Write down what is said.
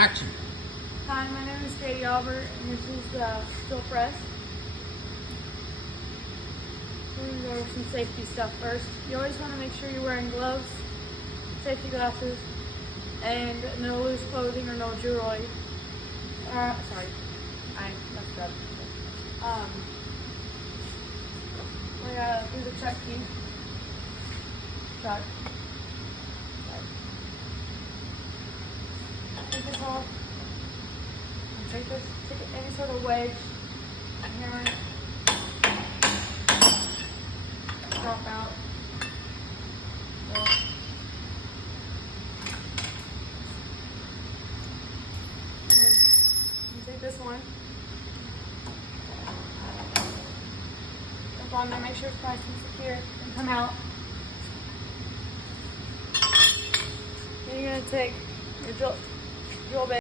Action. Hi, my name is Katie Albert, and this is the still press. We're going to go over some safety stuff first. You always want to make sure you're wearing gloves, safety glasses, and no loose clothing or no jewelry. Sorry, I messed up. We gotta do the check key. Check. Take this off. Take any sort of wedge, hammer, drop out. You take this one, jump on there, make sure it's nice and secure, and come out. Then you're gonna take your drill bit.